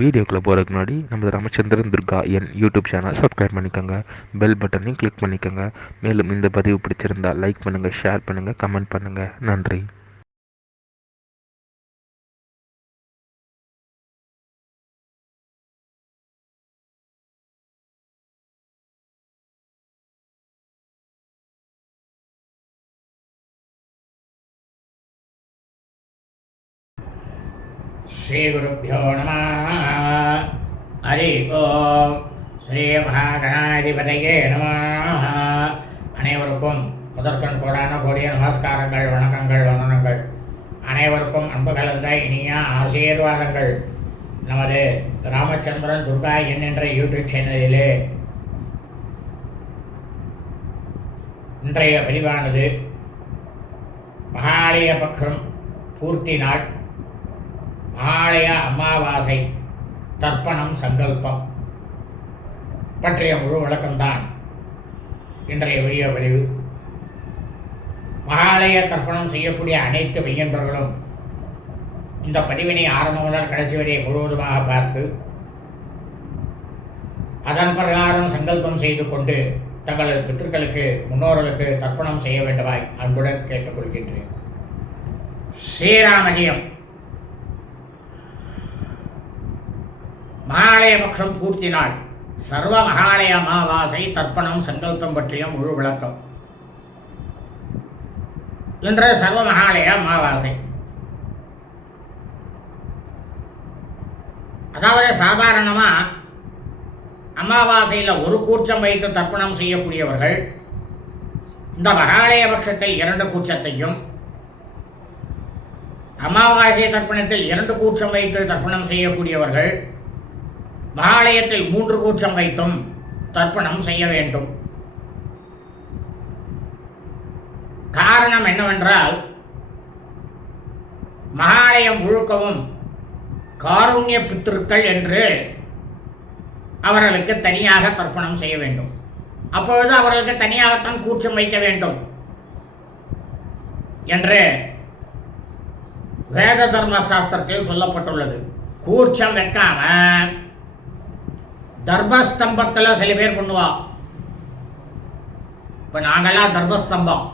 வீடியோக்குள்ளே போகிறதுக்கு முன்னாடி நம்ம ராமச்சந்திரன் துர்கா என் யூடியூப் சேனல் சப்ஸ்கிரைப் பண்ணிக்கோங்க, பெல் பட்டனையும் கிளிக் பண்ணிக்கோங்க. மேலும் இந்த பதிவு பிடிச்சிருந்தால் லைக் பண்ணுங்கள், ஷேர் பண்ணுங்கள், கமெண்ட் பண்ணுங்கள். நன்றி. ஸ்ரீகுருப்போ நம. ஹரி ஓம். ஸ்ரீ மகாகணாதிபதியே நம. அனைவருக்கும் முதற்கண் கோடான கோடிய நமஸ்காரங்கள், வணக்கங்கள், வந்தனங்கள். அனைவருக்கும் அன்பு கலந்த இனிய ஆசீர்வாதங்கள். நமது ராமச்சந்திரன் துர்கா என்கின்ற யூடியூப் சேனலிலே இன்றைய பதிவானது மகாலய பக்ஷம் பூர்த்தி நாள், மகாலய அமாவாசை, தர்ப்பணம், சங்கல்பம் பற்றிய முழு விளக்கம்தான் இன்றைய வீடியோ பதிவு. மகாலய தர்ப்பணம் செய்யக்கூடிய அனைத்து மெய்யன்பர்களும் இந்த பதிவினை ஆரம்பம் முதல் கடைசி வரை முழுவதுமாக பார்த்து அதன் பிரகாரம் சங்கல்பம் செய்து கொண்டு தங்களது பித்திருக்களுக்கு, முன்னோர்களுக்கு தர்ப்பணம் செய்ய வேண்டுமாய் அன்புடன் கேட்டுக்கொள்கின்றேன். ஸ்ரீராமஜியம். மகாலய பட்சம் பூர்த்தி நாள், சர்வ மகாலய அமாவாசை, தர்ப்பணம், சங்கல்பம் பற்றிய முழு விளக்கம். இன்று சர்வ மகாலய அமாவாசை. அதாவது சாதாரணமாக அமாவாசையில் ஒரு கூச்சம் வைத்து தர்ப்பணம் செய்யக்கூடியவர்கள் இந்த மகாலய பட்சத்தில் 2 கூச்சத்தையும், அமாவாசை தர்ப்பணத்தில் 2 கூச்சம் வைத்து தர்ப்பணம் செய்யக்கூடியவர்கள் மகாலயத்தில் 3 கூச்சம் வைத்தும் தர்ப்பணம் செய்ய வேண்டும். காரணம் என்னவென்றால், மகாலயம் முழுக்கவும் காருண்ய பித்திருக்கள் என்று அவர்களுக்கு தனியாக தர்ப்பணம் செய்ய வேண்டும். அப்பொழுது அவர்களுக்கு தனியாகத்தான் கூச்சம் வைக்க வேண்டும் என்று வேத தர்ம சாஸ்திரத்தில் சொல்லப்பட்டுள்ளது. கூச்சம் வைக்காம தர்பஸ்தம்பத்தில் சில பேர் பண்ணுவா. இப்போ நாங்கள்லாம் தர்பஸ்தம்பம்,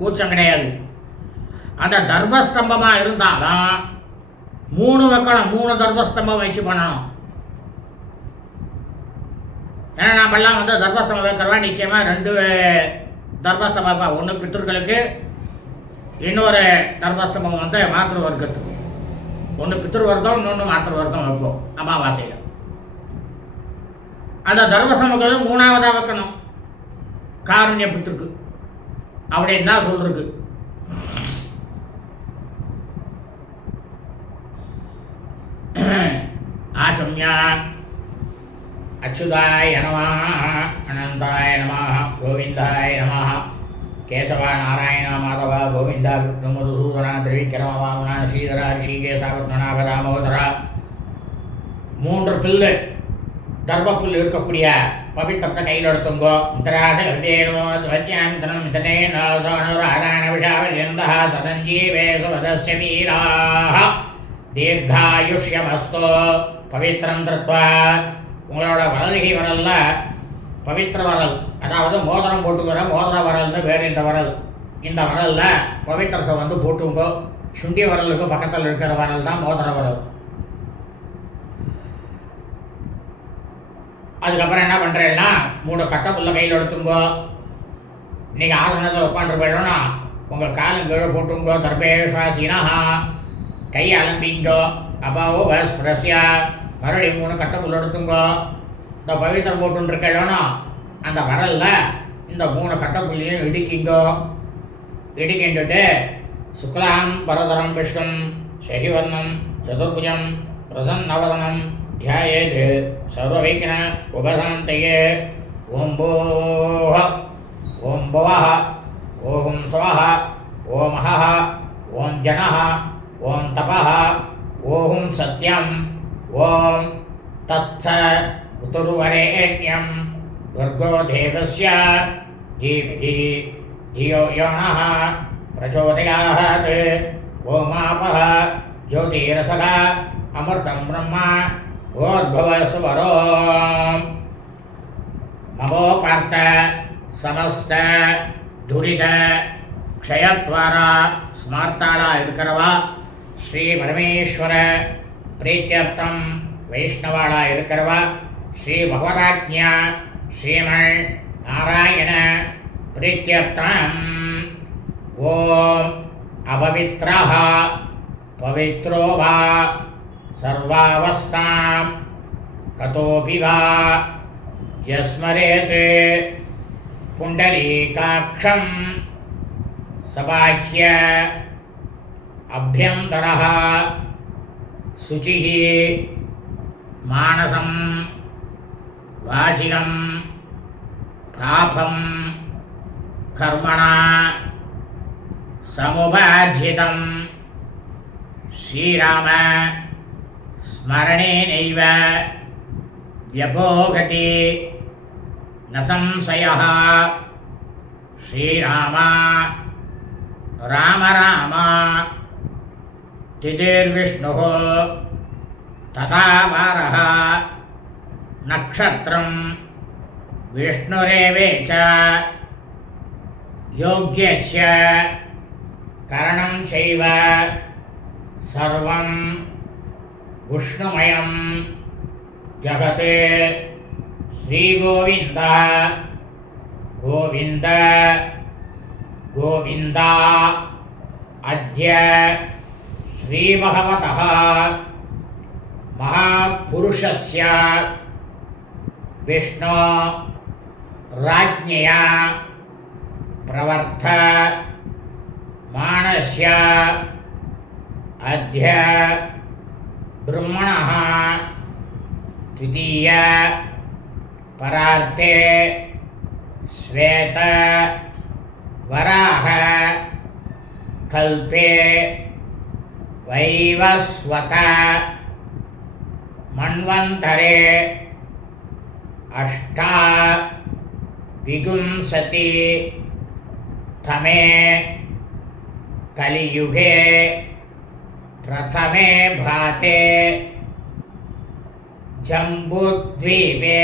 கூச்சம் கிடையாது. அந்த தர்பஸ்தம்பமாக இருந்தாலும் 3 வைக்கணும், 3 தர்பஸ்தம்பம் வச்சு பண்ணணும். ஏன்னா நம்மெல்லாம் தர்பஸ்தம்பம் வைக்கிறவா நிச்சயமாக 2 தர்பஸ்தம்பம் வைப்பா. ஒன்று பித்திருக்களுக்கு, இன்னொரு தர்பஸ்தம்பம் மாத்திரு வர்க்கத்துக்கு. ஒன்று பித்திரு வர்க்கம், இன்னொன்று மாத்திரு வர்க்கம் வைப்போம் அமாவாசையில். அந்த தர்பஸ்தம்பத்தில் 3ஆவதாக வைக்கணும் காருண்ய பித்திருக்கு அப்படின்னு தான் சொல்றது. ஆச்சம்யா அச்சுதாய நமः, அனந்தாய நமः, கோவிந்தாய நமः, கேசவா நாராயண மாதவ கோவிந்தா விஷ்ணு மதுசூதனா திரிவிக்ரம வாமனா ஸ்ரீதரா ரிஷிகேசாபத்மநாப தாமோதரா. 3 பில்லு தர்பப்புல் இருக்கக்கூடிய பவித்திரத்தை கையில் எடுத்துங்கோ. தீர்காயுஷ்யமஸ்தோ பவித்திரம் திருத்வா. உங்களோட வலதுகை வரல்ல பவித்திர வரல், அதாவது மோதிரம் போட்டுக்கிற மோதிர வரல்னு வேறு இந்த வரலில் பவித்திரத்தை போட்டுங்கோ. சுண்டி வரலுக்கு பக்கத்தில் இருக்கிற வரல் தான் மோதிர வரல். அதுக்கப்புறம் என்ன பண்ணுறேன்னா 3 கட்டக்குள்ள கையில் எடுத்துங்கோ. நீங்கள் ஆசனத்தில் உட்காந்து போயிடணும்னா உங்கள் காலம் கீழே போட்டுங்கோ. தர்பேஸ்வாசினா கை அலம்பிங்கோ. அப்பாவோ பஸ் பிரஸ்யா மறுபடியும் 3 கட்டக்குள்ள எடுத்துங்கோ. இந்த பவித்திரம் போட்டுருக்கேன்னா அந்த வரலில் இந்த 3 கட்டக்குள்ளையும் இடிக்கிங்கோ. இடிக்கின்றுட்டு சுக்லாம் பரதரம் விஷ்ணும் சசிவர்ணம் சதுர்புஜம் பிரசன்னவதனம் ध्यायेत् सर्वविघ्न उपशान्तये. ओं भूः, ओं भुवः, ओं स्वः, ओं महः, ओं जनः, ओं तपः, ओं सत्यं, ओं तत्स उतुर्वरेण्यं भर्गो देवस्य धीमहि धियो यो नः प्रचोदयात्. ओमापः ज्योतिरसः अमृतं ब्रह्म भूर्भुवस्वरो ममोपर्त समस्त दुरित क्षयत्वारा स्मार्ताला इरुक्करवा श्री परमेश्वर प्रीत्यर्थम वैष्णवाला इरुक्करवा श्री भगवदाज्ञा श्रीमन् नारायण प्रीत्यर्थम ओम अपवित्रः पवित्रो वा सर्वावस्थां कतोऽपि वा यस्मरेत् पुण्डरीकाक्षं सबाह्य अभ्यन्तरः शुचिः मानसं वाचिकं पापं कर्मणा समुपार्जितं श्रीराम स्मरणेनैव व्यपोहति न संशयः श्रीराम राम राम तिथिर्विष्णुः तथा वारः नक्षत्रं विष्णुरेवेच योग्यस्य करणं चैव सर्वं विष्णुमयं जगत् श्रीगोविन्द गोविन्द गोविन्द अद्य श्रीभगवतः महापुरुषस्य विष्णु राज्ञया प्रवर्त मानस्य अद्य ब्रह्मणः द्वितीय परार्थे श्वेत वराह कल्पे वैवस्वत मन्वन्तरे अष्टा विगुंसति तमे कलियुगे प्रथमे भाते जम्बूद्वीपे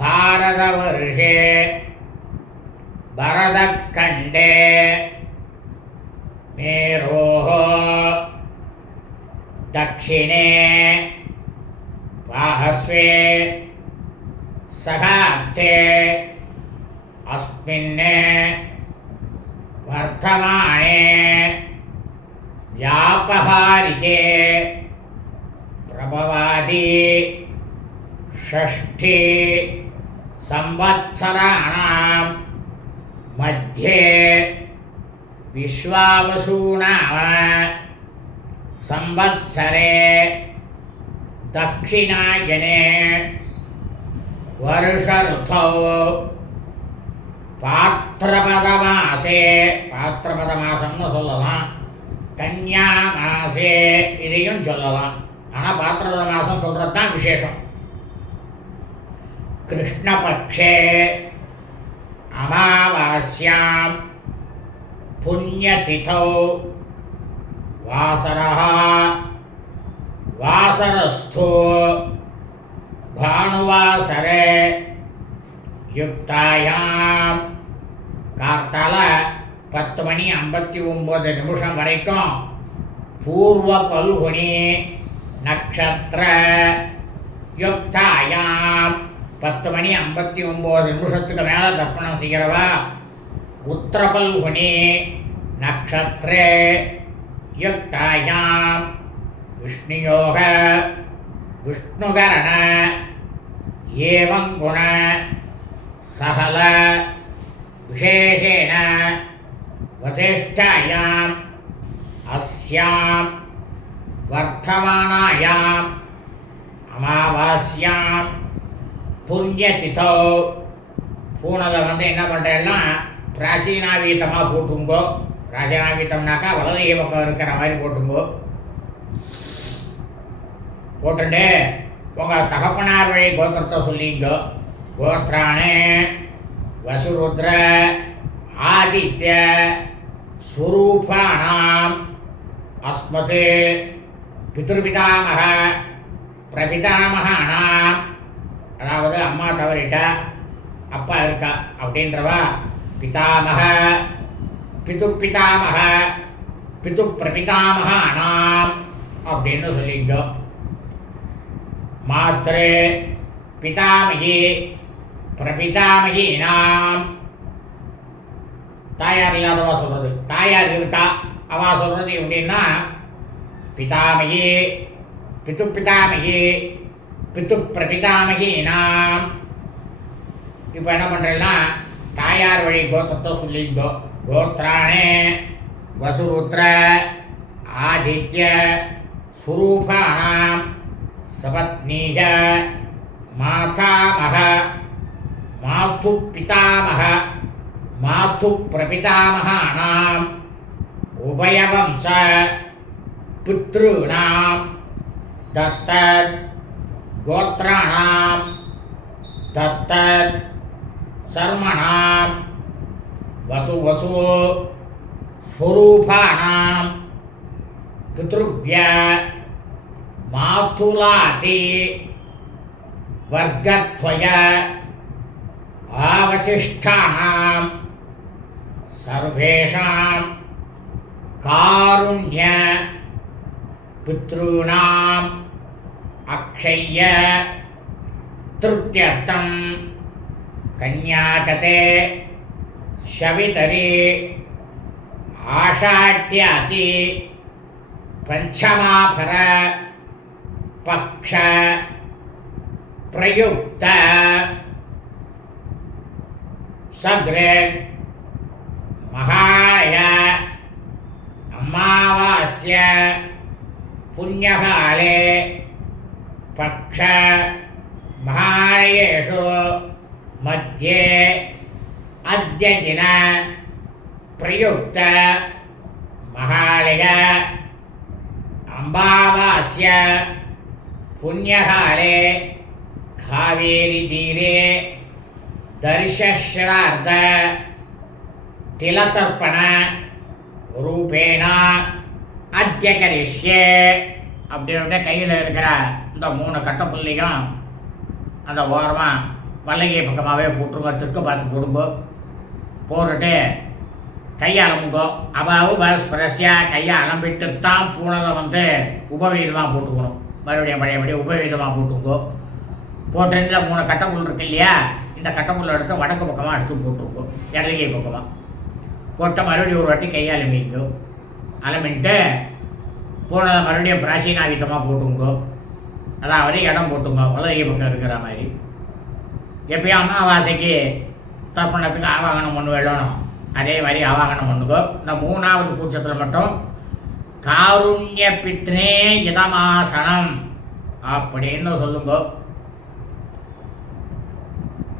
भारतवर्षे भरतखण्डे मेरोः दक्षिणे पार्श्वे सखाब्दे अस्मिन् वर्तमाने व्यापहारिके प्रभवादि षष्ठी संवत्सराणां मध्ये विश्वावसुनाम संवत्सरे दक्षिणायने वर्ष ऋतौ பாத்திரபதமாசே பாத்திரபதமாசம்னு சொல்லலாம், கன்யா மாசே இதையும் சொல்லலாம். ஆனால் பாத்திரபத மாதம் சொல்கிறது தான் விசேஷம். கிருஷ்ணபக்ஷே அமாவாஸ்யாம் புண்ணியதிதௌ வாசரः வாசரஸ்து பானுவாசரே யுக்தாயாம் கார்த்தால 10:59 வரைக்கும் பூர்வ பல்குனி நட்சத்திர யுக்தாயாம் 10:59 மேலே தர்ப்பணம் செய்கிறவா உத்தர பல்குனி நட்சத்திரே யுக்தாயாம் விஷ்ணுயோக விஷ்ணுகரண ஏவங்குண சகல விசேஷேண வசிஷ்டாயாம் அஸ்யாம் வர்த்தமானாயாம் அமாவாஸ்யாம் புண்ணியதிதோ பூனதை என்ன பண்ணுறேன்னா பிராச்சீனாவீதமாக போட்டுங்கோ. பிராச்சீனாவீதம்னாக்கா வலது பக்கம் இருக்கிற மாதிரி போட்டுங்கோ. போட்டுண்டு உங்கள் தகப்பனார் வழி கோத்திரத்தை சொல்லிங்க. கோத்திரானே வசுருத்ர ஆதித்ய ஸ்வரூபானாம் அஸ்மத் பித்ருபிதாமக பிரபிதாமகானாம், அதாவது அம்மா தவறிட்டா அப்பா இருக்கா அப்படின்றவா பிதாமக பிது பிதாமக பிது பிரபிதாமகானாம் அப்படின்னு சொல்லிங்க. மாத்ரு பிதாமகி பிரபிதாமகினாம், தாயார் இல்லாதவா சொல்றது, தாயார் இருக்கா அவா சொல்றது எப்படின்னா பிதாமகி பிது பிதாமகி பிது பிரபிதாமகினாம். இப்போ என்ன பண்ணுறேன்னா தாயார் வழி கோத்திரத்தை சொல்லிங்கோ. கோத்ராணே வசுருத்ர ஆதித்ய சுரூபானாம் சபத்னீக மாதாமக மாது பிதாமக மாது பிரபிதாமகானாம் உபயவம்ச பித்ருணாம் தத்தத் கோத்ராணாம் தத்தத் சர்மணாம் வசு வசு ஸ்வரூபாணாம் பித்ருவ்ய மாதுலாதி வர்க்கத்வய ஆவசிஷ்டானாம் சர்வேஷாம் காருண்ய பித்ருணாம் அக்ஷய்ய திருப்தியர்த்தம் கன்யாகதே ஷவிதரி ஆஷாட்யாதி பஞ்சமாபர பக்ஷ பிரயுக்த சக்ரே மகாய அமாவாஸ்ய புண்ணியகாலே பக்ஷ மகாயேஷு மத்தியே அத்யதின பிரயுக்த மகாலய அம்பாவாஸ்ய புண்ணியகாலே காவேரி தீரே தர்ஷஸ்ரார்த்த திலதர்ப்பண ரூபேண அத்ய கரிஷ்யே அப்படின்ட்டு கையில் இருக்கிற இந்த 3 கட்டப்புள்ளியும் அந்த ஓரமாக வல்லகை பக்கமாகவே போட்டுருங்க. திருக்க பார்த்து போடுங்கோ. போட்டுட்டு கையை அலம்புங்கோ. அபாவு பரஸ்பரஸ்யா கையை அலம்பிட்டுத்தான் பூனலை உபவீதமாக போட்டுக்கணும். மறுபடியும் பழையபடி உபவீதமாக போட்டுங்கோ. போட்டுருந்த 3 கட்டப்புள் இருக்கு இல்லையா, இந்த கட்டப்புள்ள எடுத்து வடக்கு பக்கமாக எடுத்து போட்டுருங்கோ. இடதுகை பக்கமாக போட்ட மறுபடியும் ஒரு வாட்டி கையை அலம்பிங்கோ. அலம்பின்ட்டு பூனலை மறுபடியும் பிராச்சீனாகித்தமாக போட்டுங்கோ. அதாவது இடம் போட்டுங்க வலதுகை பக்கம் இருக்கிற மாதிரி. எப்பயும் அமாவாசைக்கு தர்ப்பணத்துக்கு ஆவாகனம் பண்ணு வேணும், அதே மாதிரி ஆவாகனம் பண்ணுங்கோ. இந்த 3வது கூச்சத்தில் மட்டும் காருண்ய பித்னே இதமாசனம் அப்படின்னு சொல்லுங்கோ.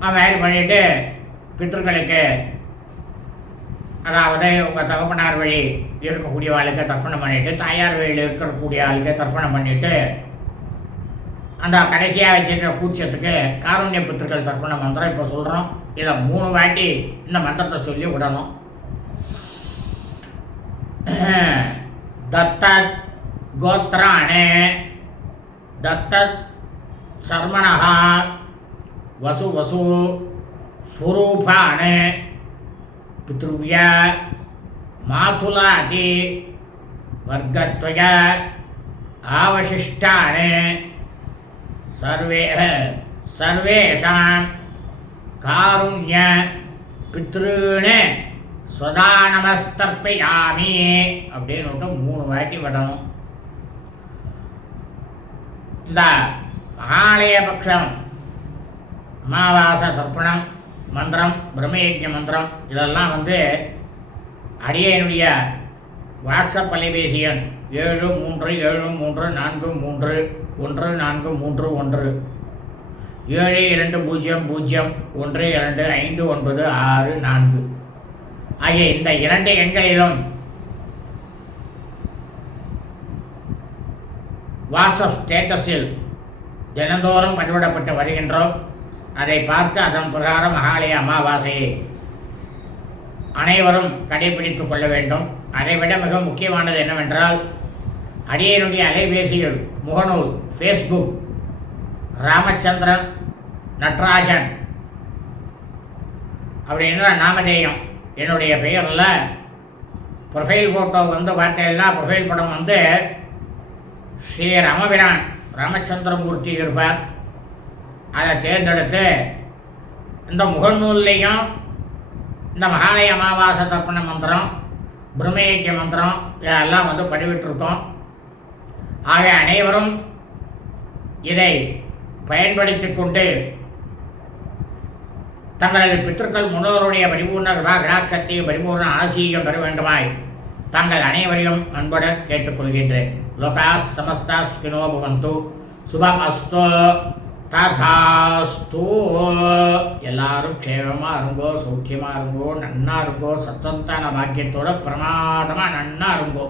மாதிரி பண்ணிட்டு பித்ருக்களுக்கு, அதாவது உங்கள் தகப்பனார் வழி இருக்கக்கூடிய ஆளுக்கு தர்ப்பணம் பண்ணிவிட்டு, தாயார் வழியில் இருக்கக்கூடிய ஆளுக்கு தர்ப்பணம் பண்ணிவிட்டு, அந்த கடைசியாக வச்சிருக்கிற கூச்சத்துக்கு காருண்ய பித்ருக்கள் தர்ப்பண மந்திரம் இப்போ சொல்கிறோம். இதை 3 வாட்டி இந்த மந்திரத்தை சொல்லி விடணும். தத்தத் கோத்ராணே தத்தத் சர்மணஹா வசு வசு ஸ்வரூபாணே பித்ருவ்ய மாதுலாதி வர்க்கத்வய ஆவசிஷ்டானே சர்வேஷாம் காருண்ய பித்ருணே ஸ்வதா நமஸ்தர்ப்பயாமி அப்படின்னு 3 வாட்டி விடணும். இந்த மகாலய பட்சம் அமாவாசை தர்ப்பணம் மந்திரம், பிரம்மயஜ்ஞ மந்திரம் இதெல்லாம் அடியனுடைய வாட்ஸ்அப் அலைபேசி எண் 737343414331 7200125964 ஆகிய இந்த 2 எண்களிலும் வாட்ஸ்அப் ஸ்டேட்டஸில் தினந்தோறும் பதிவிடப்பட்டு வருகின்றோம். அதை பார்த்து அதன் பிரகாரம் மகாலய அமாவாசையை அனைவரும் கடைபிடித்துக் கொள்ள வேண்டும். அதைவிட மிக முக்கியமானது என்னவென்றால், அடியனுடைய அலைபேசியில் முகநூல், ஃபேஸ்புக் ராமச்சந்திரன் நட்ராஜன் அப்படின்ற நாமதேயம் என்னுடைய பெயரில் ப்ரொஃபைல் ஃபோட்டோ வந்து பார்த்தீங்கன்னா ப்ரொஃபைல் படம் வந்து ஸ்ரீ ராமபிரான் ராமச்சந்திரமூர்த்தி இருப்பார். அதை தேர்ந்தெடுத்து இந்த முகநூல்லையும் இந்த மகாலய அமாவாசை தர்ப்பண மந்திரம், பிரம்மயக்கிய மந்திரம் இதெல்லாம் வந்து பதிவிட்டிருக்கோம். ஆக அனைவரும் இதை பயன்படுத்தி கொண்டு தங்களது பித்திருக்கள் முன்னோருடைய பரிபூர்ண கிராட்சத்தையும் பரிபூர்ண ஆசியும் பெற வேண்டுமாய் தாங்கள் அனைவரையும் அன்புடன் கேட்டுக்கொள்கின்றேன். லோகா சமஸ்தா ஸ்கினோ பவந்து சுபம் அஸ்தோ ததாஸ்து. எல்லாரும் க்ஷேமமாக இருங்கோ, சௌக்கியமாக இருங்கோ, நன்னா இருங்கோ, சத்தந்தான பாக்கியத்தோட பிரமாதமாக நன்னா இருங்கோ.